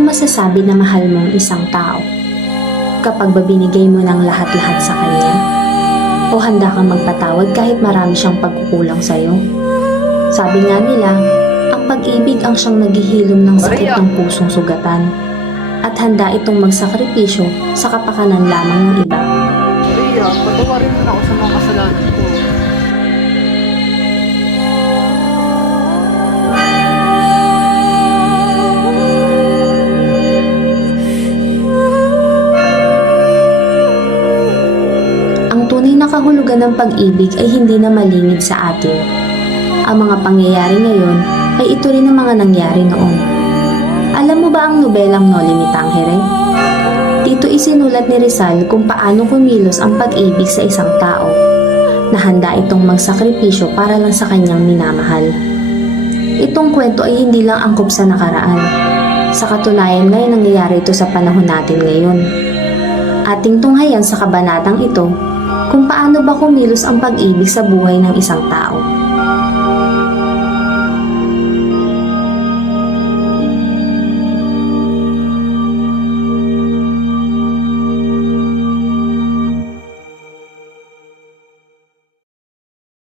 masasabi na mahal mo ang isang tao? Kapag ba mo ng lahat-lahat sa kanya? O handa kang magpatawad kahit marami siyang pagkukulang sa'yo? Sabi nga nila, ang pag-ibig ang siyang naghihilom ng sakit ng pusong sugatan at handa itong magsakripisyo sa kapakanan lamang ng iba. Maria, patawarin mo na ako kahulugan ng pag-ibig ay hindi na malingid sa atin. Ang mga pangyayari ngayon ay ito rin ang mga nangyari noon. Alam mo ba ang nobelang Noli Me Tangere? Dito isinulat ni Rizal kung paano kumilos ang pag-ibig sa isang tao na handa itong magsakripisyo para lang sa kanyang minamahal. Itong kwento ay hindi lang angkop sa nakaraan. Sa katunayan ngayon nangyayari ito sa panahon natin ngayon. Ating tunghayan sa kabanatang ito kung paano ba kumilos ang pag-ibig sa buhay ng isang tao.